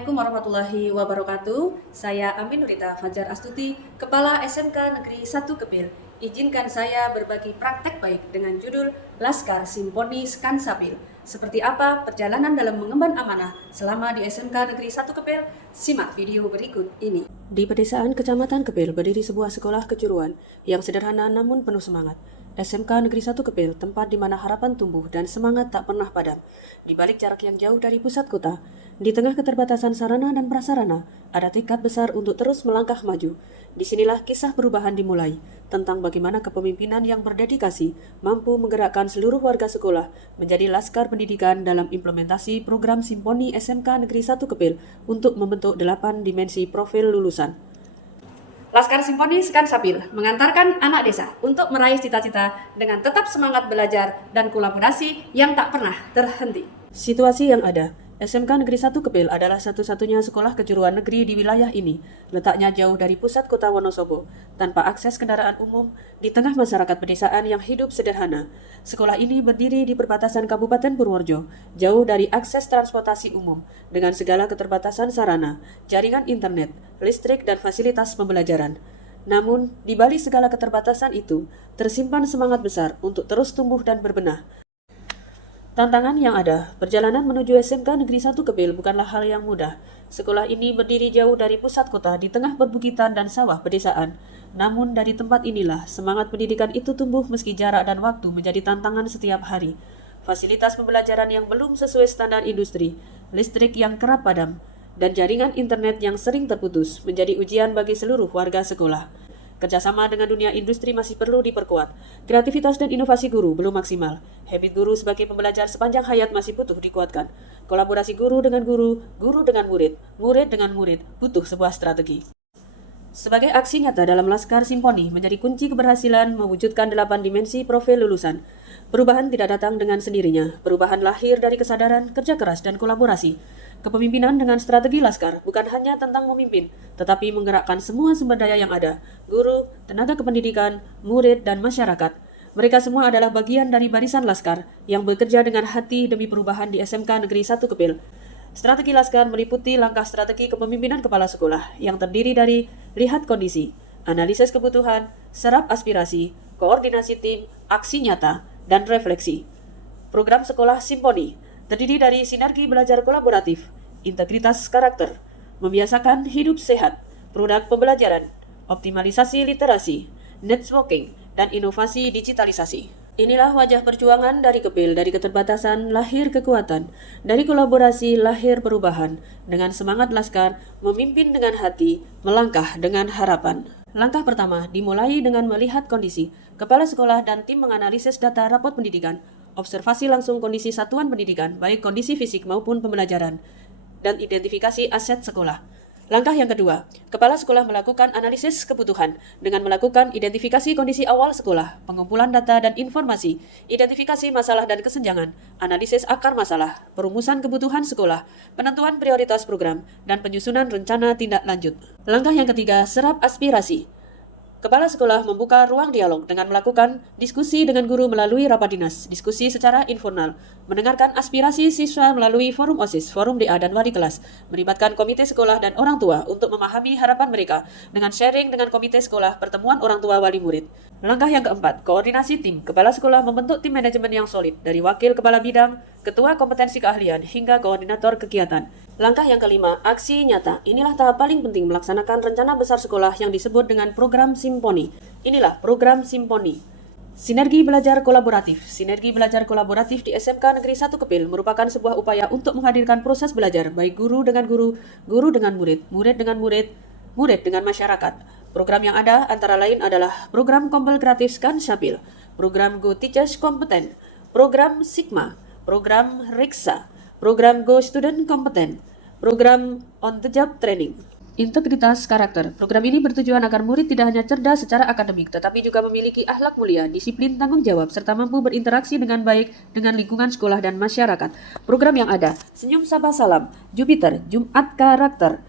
Assalamualaikum warahmatullahi wabarakatuh. Saya Amin Nurita Fajar Astuti, Kepala SMK Negeri 1 Kepil. Izinkan saya berbagi praktek baik dengan judul Laskar Simponi Skansapil. Seperti apa perjalanan dalam mengemban amanah selama di SMK Negeri 1 Kepil? Simak video berikut ini. Di pedesaan Kecamatan Kepil berdiri sebuah sekolah kejuruan yang sederhana namun penuh semangat. SMK Negeri 1 Kepil, tempat di mana harapan tumbuh dan semangat tak pernah padam. Di balik jarak yang jauh dari pusat kota, di tengah keterbatasan sarana dan prasarana, ada tekad besar untuk terus melangkah maju. Disinilah kisah perubahan dimulai, tentang bagaimana kepemimpinan yang berdedikasi mampu menggerakkan seluruh warga sekolah menjadi laskar pendidikan dalam implementasi program Simponi SMK Negeri 1 Kepil untuk membentuk 8 dimensi profil lulusan. Laskar Simponi Skansapil mengantarkan anak desa untuk meraih cita-cita dengan tetap semangat belajar dan kolaborasi yang tak pernah terhenti. Situasi yang ada, SMK Negeri 1 Kepil adalah satu-satunya sekolah kejuruan negeri di wilayah ini, letaknya jauh dari pusat kota Wonosobo, tanpa akses kendaraan umum, di tengah masyarakat pedesaan yang hidup sederhana. Sekolah ini berdiri di perbatasan Kabupaten Purworejo, jauh dari akses transportasi umum, dengan segala keterbatasan sarana, jaringan internet, listrik, dan fasilitas pembelajaran. Namun, di balik segala keterbatasan itu, tersimpan semangat besar untuk terus tumbuh dan berbenah. Tantangan yang ada, perjalanan menuju SMK Negeri 1 Kepil bukanlah hal yang mudah. Sekolah ini berdiri jauh dari pusat kota di tengah perbukitan dan sawah pedesaan. Namun dari tempat inilah semangat pendidikan itu tumbuh meski jarak dan waktu menjadi tantangan setiap hari. Fasilitas pembelajaran yang belum sesuai standar industri, listrik yang kerap padam, dan jaringan internet yang sering terputus menjadi ujian bagi seluruh warga sekolah. Kerjasama dengan dunia industri masih perlu diperkuat. Kreativitas dan inovasi guru belum maksimal. Habit guru sebagai pembelajar sepanjang hayat masih butuh dikuatkan. Kolaborasi guru dengan guru, guru dengan murid, murid dengan murid, butuh sebuah strategi. Sebagai aksi nyata dalam Laskar Simponi menjadi kunci keberhasilan mewujudkan 8 dimensi profil lulusan. Perubahan tidak datang dengan sendirinya. Perubahan lahir dari kesadaran, kerja keras, dan kolaborasi. Kepemimpinan dengan strategi Laskar bukan hanya tentang memimpin, tetapi menggerakkan semua sumber daya yang ada, guru, tenaga kependidikan, murid, dan masyarakat. Mereka semua adalah bagian dari barisan Laskar yang bekerja dengan hati demi perubahan di SMK Negeri 1 Kepil. Strategi Laskar meliputi langkah strategi kepemimpinan kepala sekolah yang terdiri dari lihat kondisi, analisis kebutuhan, serap aspirasi, koordinasi tim, aksi nyata, dan refleksi. Program sekolah Simponi terdiri dari sinergi belajar kolaboratif, integritas karakter, membiasakan hidup sehat, produk pembelajaran, optimalisasi literasi, networking, dan inovasi digitalisasi. Inilah wajah perjuangan dari Kepil, dari keterbatasan lahir kekuatan, dari kolaborasi lahir perubahan, dengan semangat Laskar, memimpin dengan hati, melangkah dengan harapan. Langkah pertama dimulai dengan melihat kondisi. Kepala sekolah dan tim menganalisis data rapot pendidikan, observasi langsung kondisi satuan pendidikan, baik kondisi fisik maupun pembelajaran, dan identifikasi aset sekolah. Langkah yang kedua, kepala sekolah melakukan analisis kebutuhan dengan melakukan identifikasi kondisi awal sekolah, pengumpulan data dan informasi, identifikasi masalah dan kesenjangan, analisis akar masalah, perumusan kebutuhan sekolah, penentuan prioritas program, dan penyusunan rencana tindak lanjut. Langkah yang ketiga, serap aspirasi. Kepala sekolah membuka ruang dialog dengan melakukan diskusi dengan guru melalui rapat dinas, diskusi secara informal, mendengarkan aspirasi siswa melalui forum OSIS, forum DA, dan wali kelas, melibatkan komite sekolah dan orang tua untuk memahami harapan mereka, dengan sharing dengan komite sekolah, pertemuan orang tua wali murid. Langkah yang keempat, koordinasi tim. Kepala sekolah membentuk tim manajemen yang solid, dari wakil kepala bidang, ketua kompetensi keahlian, hingga koordinator kegiatan. Langkah yang kelima, aksi nyata. Inilah tahap paling penting melaksanakan rencana besar sekolah yang disebut dengan program Simponi. Inilah program Simponi. Sinergi belajar kolaboratif. Sinergi belajar kolaboratif di SMK Negeri 1 Kepil merupakan sebuah upaya untuk menghadirkan proses belajar baik guru dengan guru, guru dengan murid, murid dengan murid, murid dengan masyarakat. Program yang ada antara lain adalah program Kompel Kreatif Skansapil, program Go Teachers Kompeten, program Sigma, program Riksa, program Go Student Kompeten, program On the Job Training. Integritas karakter. Program ini bertujuan agar murid tidak hanya cerdas secara akademik, tetapi juga memiliki akhlak mulia, disiplin, tanggung jawab, serta mampu berinteraksi dengan baik dengan lingkungan sekolah dan masyarakat. Program yang ada, Senyum Sapa Salam, Jupiter, Jumat Karakter,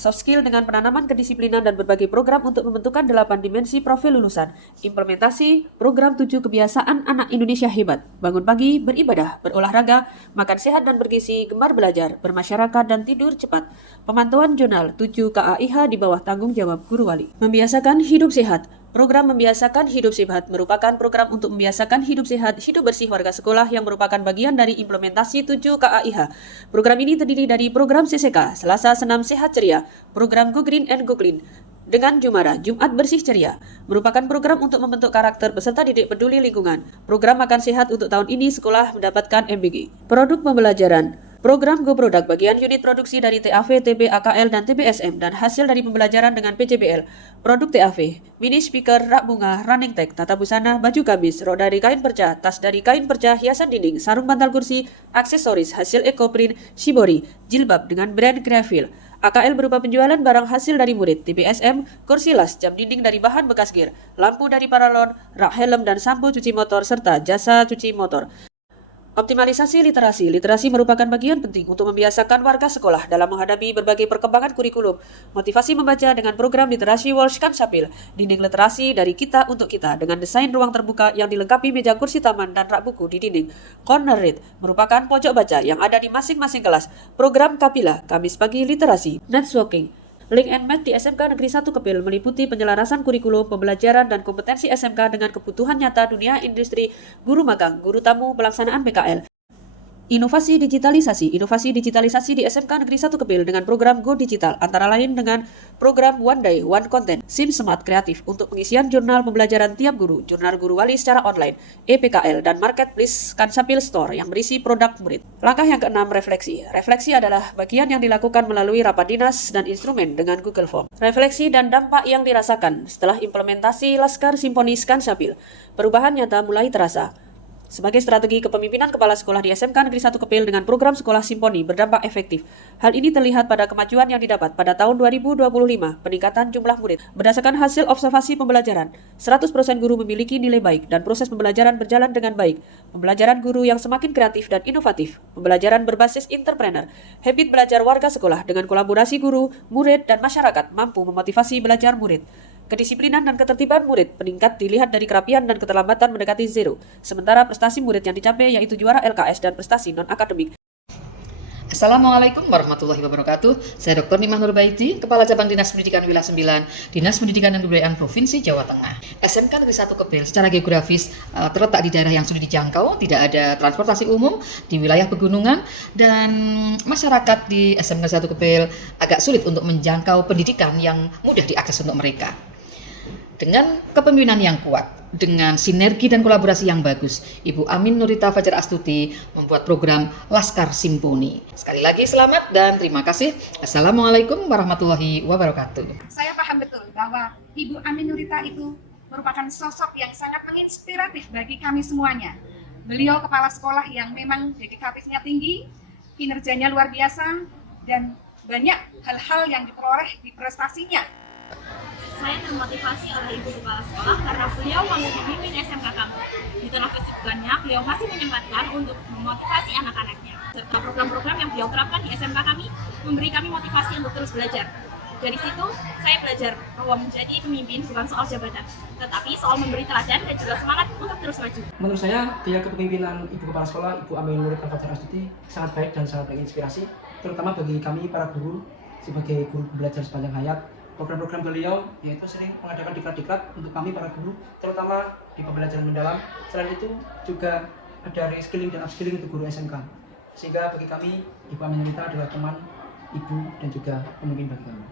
soft skill dengan penanaman kedisiplinan dan berbagai program untuk membentukkan 8 dimensi profil lulusan, implementasi program 7 kebiasaan anak Indonesia hebat, bangun pagi, beribadah, berolahraga, makan sehat dan bergizi, gemar belajar, bermasyarakat dan tidur cepat, pemantauan jurnal 7 KAIH di bawah tanggung jawab guru wali, membiasakan hidup sehat. Program Membiasakan Hidup Sehat merupakan program untuk membiasakan hidup sehat, hidup bersih warga sekolah yang merupakan bagian dari implementasi 7 KAIH. Program ini terdiri dari program CCK, Selasa Senam Sehat Ceria, program Go Green and Go Clean, dengan Jumara, Jumat Bersih Ceria, merupakan program untuk membentuk karakter peserta didik peduli lingkungan. Program Makan Sehat untuk tahun ini sekolah mendapatkan MBG. Produk pembelajaran. Program Go Product bagian unit produksi dari TAV, TB, AKL, dan TBSM dan hasil dari pembelajaran dengan PJBL. Produk TAV, mini speaker, rak bunga, running tag, tata busana, baju gamis, rok dari kain perca, tas dari kain perca, hiasan dinding, sarung bantal kursi, aksesoris, hasil ekoprint, shibori, jilbab dengan brand Greville. AKL berupa penjualan barang hasil dari murid, TBSM, kursi las, jam dinding dari bahan bekas gear, lampu dari paralon, rak helm dan sampo cuci motor, serta jasa cuci motor. Optimalisasi literasi. Literasi merupakan bagian penting untuk membiasakan warga sekolah dalam menghadapi berbagai perkembangan kurikulum. Motivasi membaca dengan program Literasi Walsh Kansapil. Dinding literasi dari kita untuk kita dengan desain ruang terbuka yang dilengkapi meja kursi taman dan rak buku di dinding. Corner Read merupakan pojok baca yang ada di masing-masing kelas. Program Kapila, Kamis Pagi Literasi. Networking. Link and Match di SMK Negeri 1 Kepil meliputi penyelarasan kurikulum, pembelajaran, dan kompetensi SMK dengan kebutuhan nyata dunia industri, guru magang, guru tamu, pelaksanaan PKL. Inovasi digitalisasi. Inovasi digitalisasi di SMK Negeri 1 Kepil dengan program Go Digital, antara lain dengan program One Day, One Content, SIM Smart Kreatif untuk pengisian jurnal pembelajaran tiap guru, jurnal guru wali secara online, EPKL, dan Marketplace Kansapil Store yang berisi produk murid. Langkah yang keenam, refleksi. Refleksi adalah bagian yang dilakukan melalui rapat dinas dan instrumen dengan Google Form. Refleksi dan dampak yang dirasakan setelah implementasi Laskar Simfonis Kansapil. Perubahan nyata mulai terasa. Sebagai strategi kepemimpinan kepala sekolah di SMK Negeri 1 Kepil dengan program sekolah simponi berdampak efektif. Hal ini terlihat pada kemajuan yang didapat pada tahun 2025, peningkatan jumlah murid. Berdasarkan hasil observasi pembelajaran, 100% guru memiliki nilai baik dan proses pembelajaran berjalan dengan baik. Pembelajaran guru yang semakin kreatif dan inovatif. Pembelajaran berbasis entrepreneur. Habit belajar warga sekolah dengan kolaborasi guru, murid, dan masyarakat mampu memotivasi belajar murid. Kedisiplinan dan ketertiban murid meningkat dilihat dari kerapian dan keterlambatan mendekati zero. Sementara prestasi murid yang dicapai yaitu juara LKS dan prestasi non-akademik. Assalamualaikum warahmatullahi wabarakatuh. Saya Dr. Nimah Nurbaiti, Kepala Cabang Dinas Pendidikan Wilayah 9, Dinas Pendidikan dan Kebudayaan Provinsi Jawa Tengah. SMK Negeri 1 Kepil secara geografis terletak di daerah yang sulit dijangkau, tidak ada transportasi umum di wilayah pegunungan, dan masyarakat di SMK Negeri 1 Kepil agak sulit untuk menjangkau pendidikan yang mudah diakses untuk mereka. Dengan kepemimpinan yang kuat, dengan sinergi dan kolaborasi yang bagus, Ibu Amin Nurita Fajar Astuti membuat program Laskar Simponi. Sekali lagi selamat dan terima kasih. Assalamualaikum warahmatullahi wabarakatuh. Saya paham betul bahwa Ibu Amin Nurita itu merupakan sosok yang sangat menginspiratif bagi kami semuanya. Beliau kepala sekolah yang memang dedikatifnya tinggi, kinerjanya luar biasa, dan banyak hal-hal yang diperoleh di prestasinya. Saya termotivasi oleh Ibu Kepala Sekolah karena beliau mampu memimpin SMK kami. Di tengah kesibukannya, beliau masih menyempatkan untuk memotivasi anak-anaknya. Serta program-program yang beliau terapkan di SMK kami memberi kami motivasi untuk terus belajar. Dari situ, saya belajar bahwa menjadi pemimpin bukan soal jabatan, tetapi soal memberi teladan dan juga semangat untuk terus maju. Menurut saya, gaya kepemimpinan Ibu Kepala Sekolah, Ibu Amin Nurita Fajar Astuti sangat baik dan sangat menginspirasi, terutama bagi kami para guru sebagai guru belajar sepanjang hayat. Program-program beliau yaitu sering mengadakan diklat-diklat untuk kami para guru, terutama di pembelajaran mendalam. Selain itu juga ada reskilling dan upskilling untuk guru SMK. Sehingga bagi kami, Ibu Amin Nurita adalah teman, ibu, dan juga pemimpin bagi kami.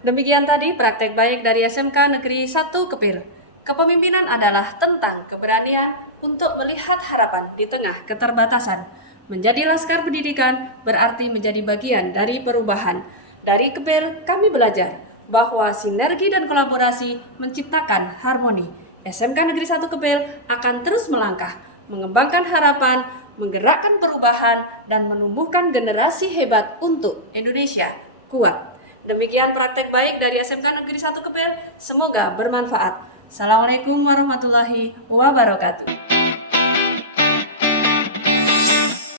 Demikian tadi praktek baik dari SMK Negeri 1 Kepil. Kepemimpinan adalah tentang keberanian untuk melihat harapan di tengah keterbatasan. Menjadi laskar pendidikan berarti menjadi bagian dari perubahan. Dari Kepil kami belajar bahwa sinergi dan kolaborasi menciptakan harmoni. SMK Negeri 1 Kepil akan terus melangkah, mengembangkan harapan, menggerakkan perubahan, dan menumbuhkan generasi hebat untuk Indonesia kuat. Demikian praktek baik dari SMK Negeri 1 Kepil, semoga bermanfaat. Assalamualaikum warahmatullahi wabarakatuh.